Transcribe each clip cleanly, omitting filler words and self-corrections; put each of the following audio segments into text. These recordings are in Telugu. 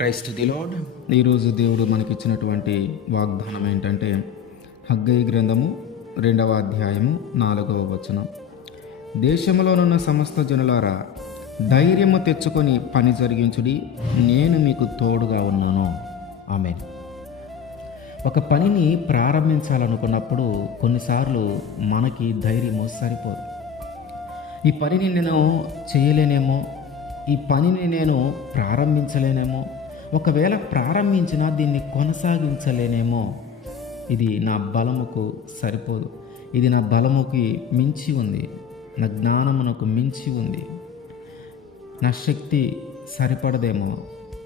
Christ the lord. ఈరోజు దేవుడు మనకిచ్చినటువంటి వాగ్దానం ఏంటంటే హగ్గై గ్రంథము 2వ అధ్యాయము 4వ వచనం. దేశంలోనున్న సమస్త జనులారా, ధైర్యము తెచ్చుకొని పని జరిగించుడి, నేను మీకు తోడుగా ఉన్నాను. ఆమేన్. ఒక పనిని ప్రారంభించాలనుకున్నప్పుడు కొన్నిసార్లు మనకి ధైర్యము సరిపోదు. ఈ పనిని నేను చేయలేనేమో, ఈ పనిని నేను ప్రారంభించలేనేమో, ఒకవేళ ప్రారంభించినా దీన్ని కొనసాగించలేనేమో, ఇది నా బలముకు సరిపోదు, ఇది నా బలముకి మించి ఉంది, నా జ్ఞానమునకు మించి ఉంది, నా శక్తి సరిపడదేమో,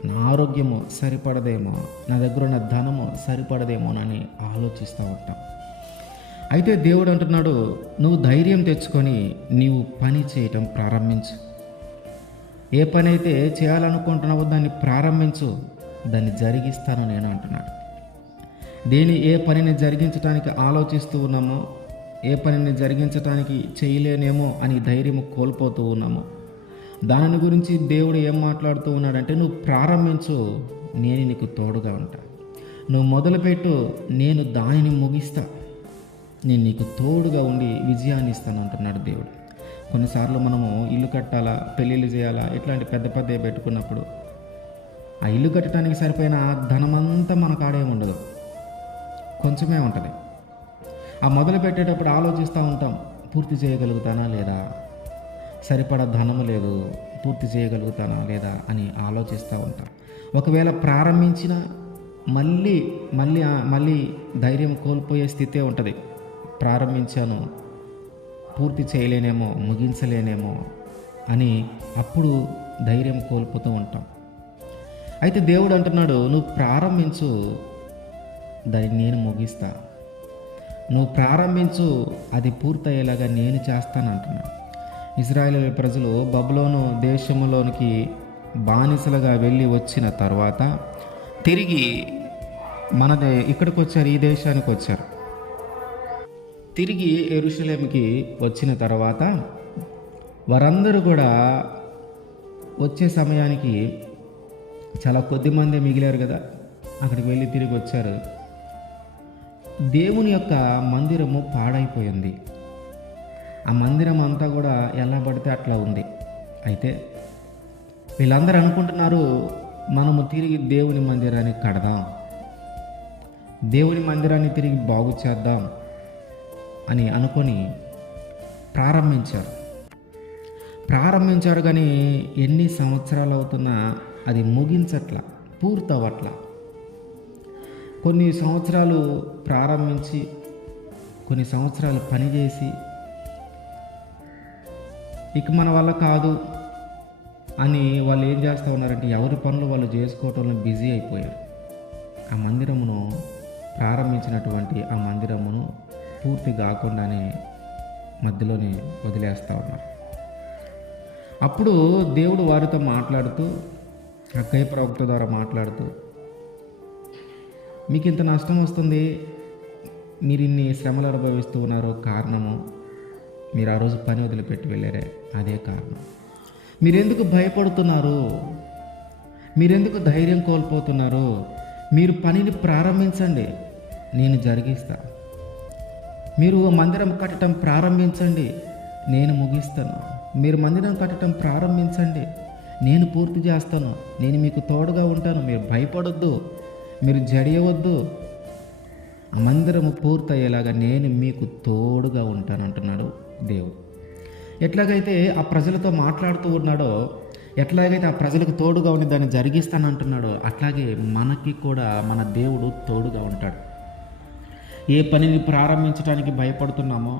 నా ఆరోగ్యము సరిపడదేమో, నా దగ్గర ఉన్న ధనము సరిపడదేమోనని ఆలోచిస్తూ ఉంటాం. అయితే దేవుడు అంటున్నాడు, నువ్వు ధైర్యం తెచ్చుకొని నీవు పని చేయటం ప్రారంభించు. ఏ పని అయితే చేయాలనుకుంటున్నావో దాన్ని ప్రారంభించు, దాన్ని జరిగిస్తాను నేను అంటున్నాడు. ఏ పనిని జరిగించడానికి ఆలోచిస్తూ ఉన్నామో, ఏ పనిని జరిగించడానికి చేయలేనేమో అని ధైర్యం కోల్పోతూ ఉన్నామో, దాని గురించి దేవుడు ఏం మాట్లాడుతూ ఉన్నాడంటే, నువ్వు ప్రారంభించు, నేను నీకు తోడుగా ఉంటా. నువ్వు మొదలుపెట్టు, నేను దానిని ముగిస్తా, నేను నీకు తోడుగా ఉండి విజయాన్ని ఇస్తాను అంటున్నాడు దేవుడు. కొన్నిసార్లు మనము ఇల్లు కట్టాలా, పెళ్ళిళ్ళు చేయాలా, ఇట్లాంటి పెద్ద పెద్దవి పెట్టుకున్నప్పుడు ఆ ఇల్లు కట్టడానికి సరిపోయిన ధనమంతా మన కాడే ఉండదు, కొంచెమే ఉంటుంది. ఆ మొదలు పెట్టేటప్పుడు ఆలోచిస్తూ ఉంటాం, పూర్తి చేయగలుగుతానా లేదా, సరిపడా ధనము లేదు, పూర్తి చేయగలుగుతానా లేదా అని ఆలోచిస్తూ ఉంటాం. ఒకవేళ ప్రారంభించినా మళ్ళీ ధైర్యం కోల్పోయే స్థితే ఉంటుంది. ప్రారంభించాను, పూర్తి చేయలేనేమో, ముగించలేనేమో అని అప్పుడు ధైర్యం కోల్పోతూ ఉంటాం. అయితే దేవుడు అంటున్నాడు, నువ్వు ప్రారంభించు, దాన్ని నేను ముగిస్తా. నువ్వు ప్రారంభించు, అది పూర్తయ్యేలాగా నేను చేస్తాను అంటున్నాడు. ఇశ్రాయేలు ప్రజలు బబులోను దేశంలోనికి బానిసలుగా వెళ్ళి వచ్చిన తర్వాత తిరిగి ఇక్కడికి వచ్చారు, ఈ దేశానికి వచ్చారు. తిరిగి యెరూషలేముకి వచ్చిన తర్వాత వారందరూ కూడా వచ్చే సమయానికి చాలా కొద్ది మంది మిగిలారు కదా, అక్కడికి వెళ్ళి తిరిగి వచ్చారు. దేవుని యొక్క మందిరము పాడైపోయింది. ఆ మందిరం అంతా కూడా ఎలా పడితే అట్లా ఉంది. అయితే వీళ్ళందరూ అనుకుంటున్నారు, మనము తిరిగి దేవుని మందిరాన్ని కడదాం, దేవుని మందిరాన్ని తిరిగి బాగు చేద్దాం అని అనుకొని ప్రారంభించారు. కానీ ఎన్ని సంవత్సరాలు అవుతున్నా అది ముగించట్లా, పూర్తవట్లా. కొన్ని సంవత్సరాలు ప్రారంభించి కొన్ని సంవత్సరాలు పనిచేసి ఇక మన వల్ల కాదు అని వాళ్ళు ఏం చేస్తూ ఉన్నారంటే, ఎవరి పనులు వాళ్ళు చేసుకోవటంలో బిజీ అయిపోయారు. ఆ మందిరమును ప్రారంభించినటువంటి ఆ మందిరమును పూర్తి కాకుండానే మధ్యలోనే వదిలేస్తూ ఉన్నారు. అప్పుడు దేవుడు వారితో మాట్లాడుతూ, హగ్గై ప్రవక్త ద్వారా మాట్లాడుతూ, మీకు ఇంత నష్టం వస్తుంది, మీరు ఇన్ని శ్రమలు అనుభవిస్తూ ఉన్నారు, కారణము మీరు ఆ రోజు పని వదిలిపెట్టి వెళ్ళారే, అదే కారణం. మీరెందుకు భయపడుతున్నారు, మీరెందుకు ధైర్యం కోల్పోతున్నారు, మీరు పనిని ప్రారంభించండి, నేను జరిగిస్తా. మీరు మందిరం కట్టడం ప్రారంభించండి, నేను ముగిస్తాను. మీరు మందిరం కట్టడం ప్రారంభించండి, నేను పూర్తి చేస్తాను, నేను మీకు తోడుగా ఉంటాను. మీరు భయపడొద్దు, మీరు జడియవద్దు, ఆ మందిరము పూర్తయ్యేలాగా నేను మీకు తోడుగా ఉంటాను అంటున్నాడు దేవుడు. ఎట్లాగైతే ఆ ప్రజలతో మాట్లాడుతూ ఉన్నాడో, ఎట్లాగైతే ఆ ప్రజలకు తోడుగా ఉండి దాన్ని జరిగిస్తానంటున్నాడో, అట్లాగే మనకి కూడా మన దేవుడు తోడుగా ఉంటాడు. ఏ పనిని ప్రారంభించడానికి భయపడుతున్నామో,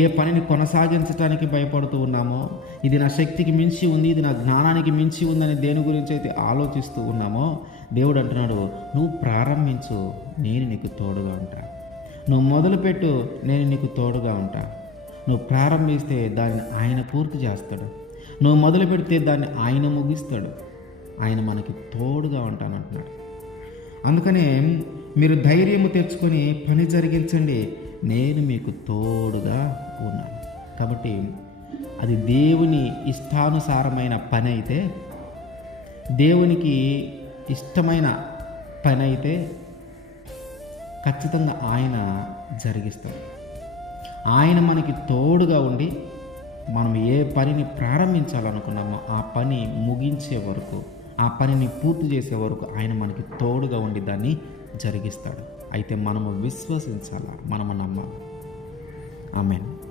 ఏ పనిని కొనసాగించడానికి భయపడుతూ ఉన్నామో, ఇది నా శక్తికి మించి ఉంది, ఇది నా జ్ఞానానికి మించి ఉందని దేని గురించి అయితే ఆలోచిస్తూ ఉన్నామో, దేవుడు అంటున్నాడు, నువ్వు ప్రారంభించు, నేను నీకు తోడుగా ఉంటా. నువ్వు మొదలుపెట్టు, నేను నీకు తోడుగా ఉంటా. నువ్వు ప్రారంభిస్తే దాన్ని ఆయన పూర్తి చేస్తాడు, నువ్వు మొదలు పెడితే దాన్ని ఆయన ముగిస్తాడు. ఆయన మనకి తోడుగా ఉంటానంటున్నాడు. అందుకనే మీరు ధైర్యము తెచ్చుకొని పని జరిగించండి, నేను మీకు తోడుగా ఉన్నాను. కాబట్టి అది దేవుని ఇష్టానుసారమైన పని అయితే, దేవునికి ఇష్టమైన పని అయితే ఖచ్చితంగా ఆయన జరిగిస్తాడు. ఆయన మనకి తోడుగా ఉండి మనం ఏ పనిని ప్రారంభించాలనుకున్నామో ఆ పని ముగించే వరకు, ఆ పనిని పూర్తి చేసే వరకు ఆయన మనకి తోడుగా ఉండి దాన్ని జరిగిస్తాడు. అయితే మనము విశ్వసించాలా, మనము నమ్మాలి. ఆమేన్.